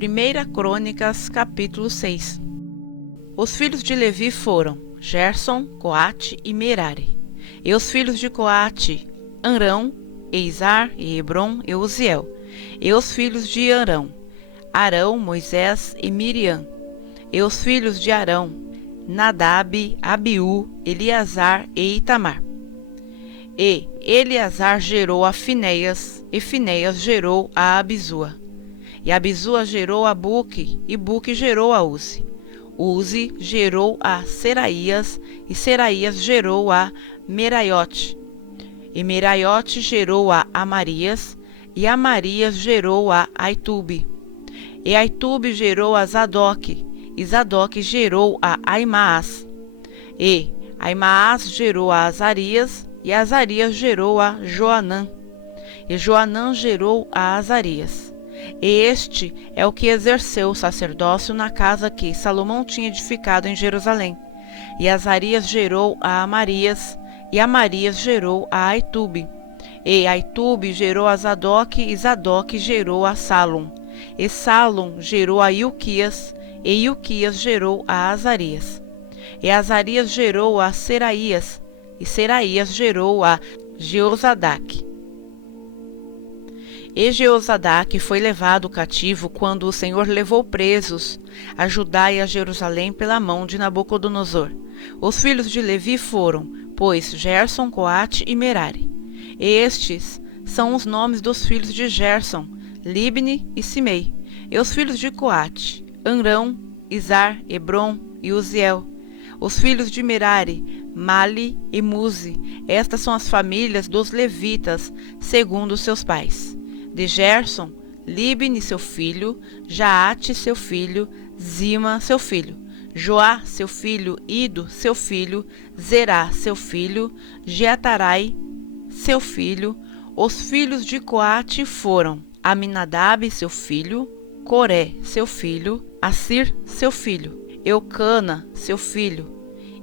Primeira Crônicas, capítulo 6. Os filhos de Levi foram Gerson, Coate e Merari. E os filhos de Coate, Arão, Eizar, e Hebron e Uziel. E os filhos de Arão, Arão, Moisés e Miriam. E os filhos de Arão, Nadab, Abiú, Eleazar e Itamar. E Eleazar gerou a Finéias, e Finéias gerou a Abisua. E Abisua gerou a Buque, e Buque gerou a Uzi. Uzi gerou a Seraías, e Seraías gerou a Meraiote. E Meraiote gerou a Amarias, e Amarias gerou a Aitube. E Aitube gerou a Zadoque, e Zadoque gerou a Aimaas. E Aimaas gerou a Azarias, e Azarias gerou a Joanã. E Joanã gerou a Azarias. E este é o que exerceu o sacerdócio na casa que Salomão tinha edificado em Jerusalém. E Azarias gerou a Amarias, e Amarias gerou a Aitube. E Aitube gerou a Zadoque, e Zadoque gerou a Salom. E Salom gerou a Ilquias, e Ilquias gerou a Azarias. E Azarias gerou a Seraías, e Seraías gerou a Jeozadaque. E Jeozadaque foi levado cativo quando o Senhor levou presos a Judá e a Jerusalém pela mão de Nabucodonosor. Os filhos de Levi foram, pois, Gerson, Coate e Merari. E estes são os nomes dos filhos de Gerson, Libni e Simei. E os filhos de Coate, Arão, Izar, Hebron e Uziel. Os filhos de Merari, Mali e Muzi. Estas são as famílias dos levitas, segundo seus pais. De Gerson, Libni seu filho, Jaate seu filho, Zima seu filho, Joá seu filho, Ido seu filho, Zerá seu filho, Jeatarai seu filho. Os filhos de Coate foram Aminadab seu filho, Coré seu filho, Assir seu filho, Eucana seu filho,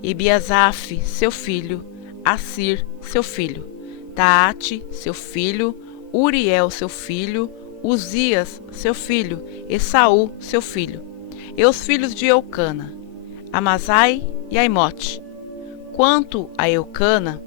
Ebiasaf seu filho, Assir seu filho, Taate seu filho, Uriel seu filho, Uzias seu filho, e Saul seu filho. E os filhos de Eucana, Amazai e Aimote. Quanto a Eucana,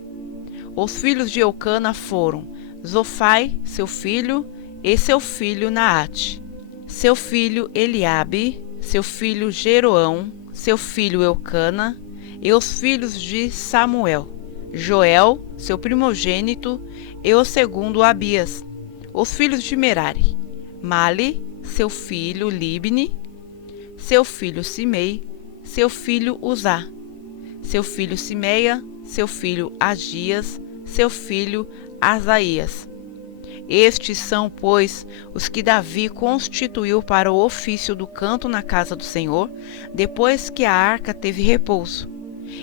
os filhos de Eucana foram Zofai seu filho, e seu filho Naate, seu filho Eliabe, seu filho Jeroão, seu filho Eucana, e os filhos de Samuel, Joel, seu primogênito, e o segundo Abias. Os filhos de Merari, Mali, seu filho Libni, seu filho Simei, seu filho Uzá, seu filho Simeia, seu filho Agias, seu filho Asaías. Estes são, pois, os que Davi constituiu para o ofício do canto na casa do Senhor, depois que a arca teve repouso.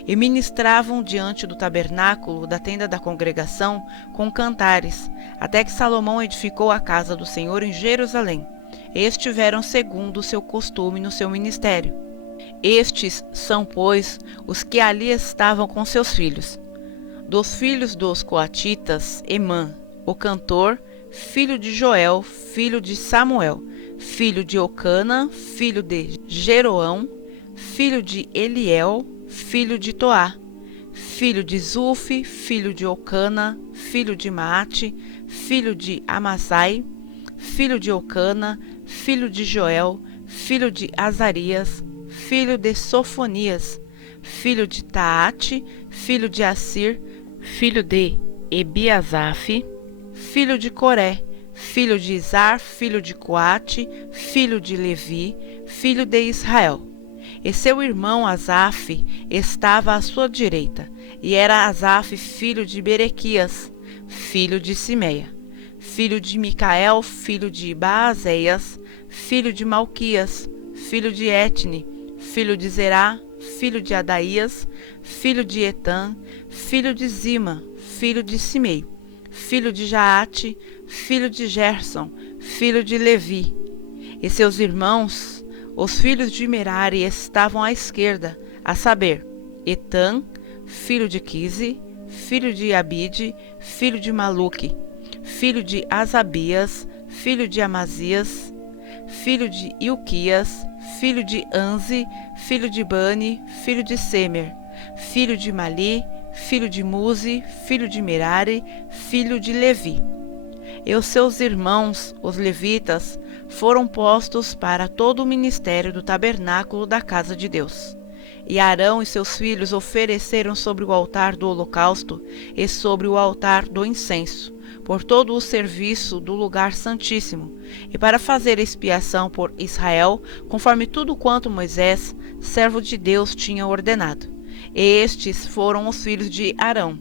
E ministravam diante do tabernáculo da tenda da congregação com cantares, até que Salomão edificou a casa do Senhor em Jerusalém. E estiveram segundo o seu costume no seu ministério. Estes são, pois, os que ali estavam com seus filhos. Dos filhos dos coatitas, Emã, o cantor, filho de Joel, filho de Samuel, filho de Eucana, filho de Jeroão, filho de Eliel, filho de Toá, filho de Zufi, filho de Eucana, filho de Maate, filho de Amasai, filho de Eucana, filho de Joel, filho de Azarias, filho de Sofonias, filho de Taate, filho de Assir, filho de Ebiasaf, filho de Coré, filho de Izar, filho de Coate, filho de Levi, filho de Israel. E seu irmão Asaf estava à sua direita, e era Asaf filho de Berequias, filho de Simeia, filho de Micael, filho de Baazéias, filho de Malquias, filho de Etne, filho de Zerá, filho de Adaías, filho de Etã, filho de Zima, filho de Simei, filho de Jaate, filho de Gerson, filho de Levi. E seus irmãos, os filhos de Merari, estavam à esquerda, a saber, Etã, filho de Quise, filho de Abide, filho de Maluque, filho de Asabias, filho de Amazias, filho de Ilquias, filho de Anzi, filho de Bani, filho de Semer, filho de Mali, filho de Muzi, filho de Merari, filho de Levi. E os seus irmãos, os levitas, foram postos para todo o ministério do tabernáculo da casa de Deus. E Arão e seus filhos ofereceram sobre o altar do holocausto e sobre o altar do incenso, por todo o serviço do lugar santíssimo, e para fazer expiação por Israel, conforme tudo quanto Moisés, servo de Deus, tinha ordenado. E estes foram os filhos de Arão: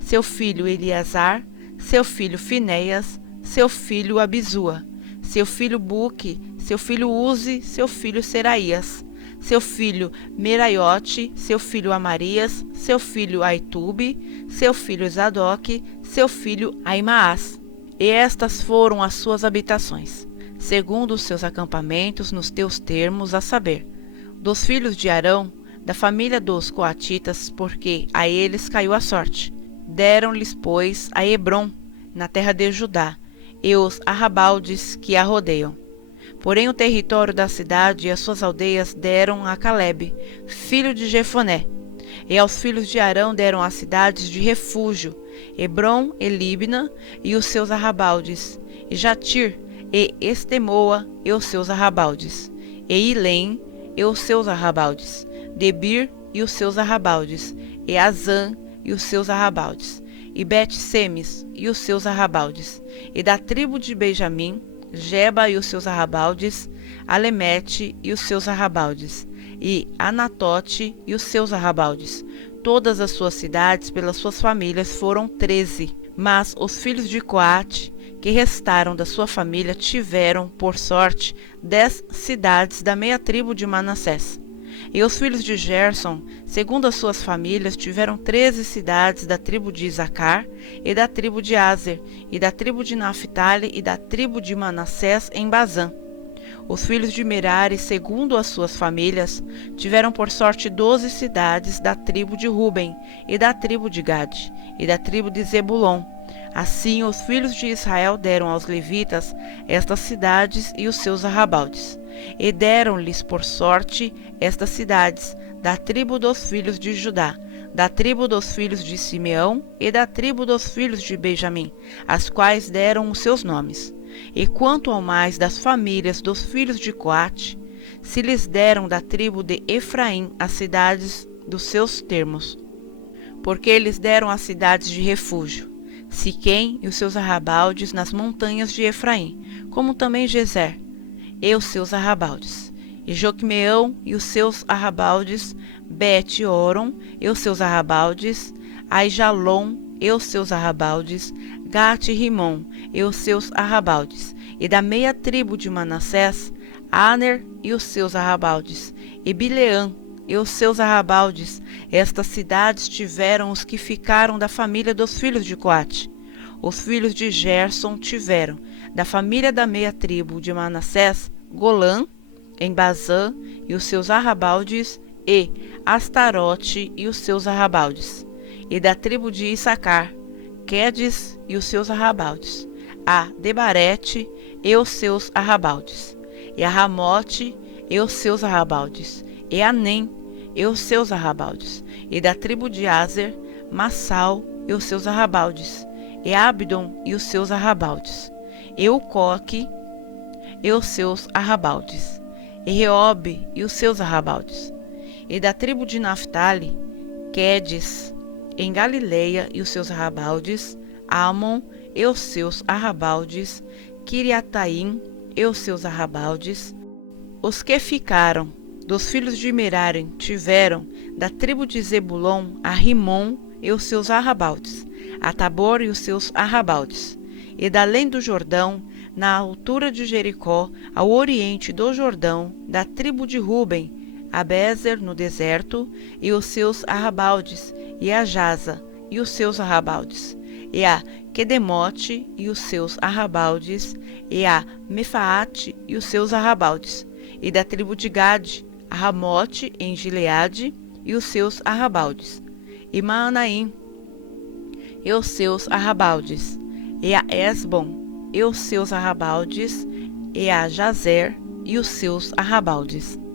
seu filho Eleazar, seu filho Finéias, seu filho Abisua, seu filho Buque, seu filho Uzi, seu filho Seraías, seu filho Meraiote, seu filho Amarias, seu filho Aitube, seu filho Zadoque, seu filho Aimaas. E estas foram as suas habitações, segundo os seus acampamentos nos teus termos, a saber, dos filhos de Arão, da família dos coatitas, porque a eles caiu a sorte. Deram-lhes, pois, a Hebrom, na terra de Judá, e os arrabaldes que a rodeiam. Porém o território da cidade e as suas aldeias deram a Calebe, filho de Jefoné. E aos filhos de Arão deram as cidades de refúgio, Hebrom e Libna, e os seus arrabaldes, e Jatir, e Estemoa, e os seus arrabaldes, e Ilém, e os seus arrabaldes, Debir, e os seus arrabaldes, e Azã, e os seus arrabaldes, e Bet-Semes, e os seus arrabaldes, e da tribo de Benjamim, Geba e os seus arrabaldes, Alemete e os seus arrabaldes, e Anatote e os seus arrabaldes. Todas as suas cidades pelas suas famílias foram 13. Mas os filhos de Coate, que restaram da sua família, tiveram, por sorte, 10 cidades da meia tribo de Manassés. E os filhos de Gerson, segundo as suas famílias, tiveram 13 cidades da tribo de Isacar, e da tribo de Aser, e da tribo de Naphtali, e da tribo de Manassés em Bazã. Os filhos de Merari, segundo as suas famílias, tiveram por sorte 12 cidades da tribo de Ruben, e da tribo de Gade, e da tribo de Zebulon. Assim os filhos de Israel deram aos levitas estas cidades e os seus arrabaldes. E deram-lhes por sorte estas cidades, da tribo dos filhos de Judá, da tribo dos filhos de Simeão e da tribo dos filhos de Benjamim, as quais deram os seus nomes. E quanto ao mais das famílias dos filhos de Coate, se lhes deram da tribo de Efraim as cidades dos seus termos, porque eles deram as cidades de refúgio, Siquém e os seus arrabaldes nas montanhas de Efraim, como também Gezer e os seus arrabaldes, e Joquemeão e os seus arrabaldes, Bet-Oron e os seus arrabaldes, Aijalon e os seus arrabaldes, Gat-Rimon e os seus arrabaldes, e da meia tribo de Manassés, Aner e os seus arrabaldes, e Bileã e os seus arrabaldes. Estas cidades tiveram os que ficaram da família dos filhos de Coate. Os filhos de Gerson tiveram, da família da meia tribo de Manassés, Golã, em Bazã, e os seus arrabaldes, e Astarote e os seus arrabaldes. E da tribo de Issacar, Quedes e os seus arrabaldes, a Debarete e os seus arrabaldes, e a Ramote e os seus arrabaldes, e a Nem e os seus arrabaldes, e da tribo de Aser, Massal e os seus arrabaldes, e Abdon e os seus arrabaldes, e Ucoque e os seus arrabaldes, e Reobe e os seus arrabaldes, e da tribo de Naphtali, Quedes, em Galileia e os seus arrabaldes, Amon e os seus arrabaldes, Kiriataim e os seus arrabaldes. Os que ficaram dos filhos de Merari tiveram, da tribo de Zebulon, a Rimon e os seus arrabaldes, a Tabor e os seus arrabaldes, e da além do Jordão, na altura de Jericó, ao oriente do Jordão, da tribo de Ruben, a Bezer no deserto e os seus arrabaldes, e a Jaza e os seus arrabaldes, e a Quedemote e os seus arrabaldes, e a Mefaate e os seus arrabaldes, e da tribo de Gade, a Ramote em Gileade e os seus arrabaldes, e Maanaim e os seus arrabaldes, e a Esbom e os seus arrabaldes, e a Jazer e os seus arrabaldes.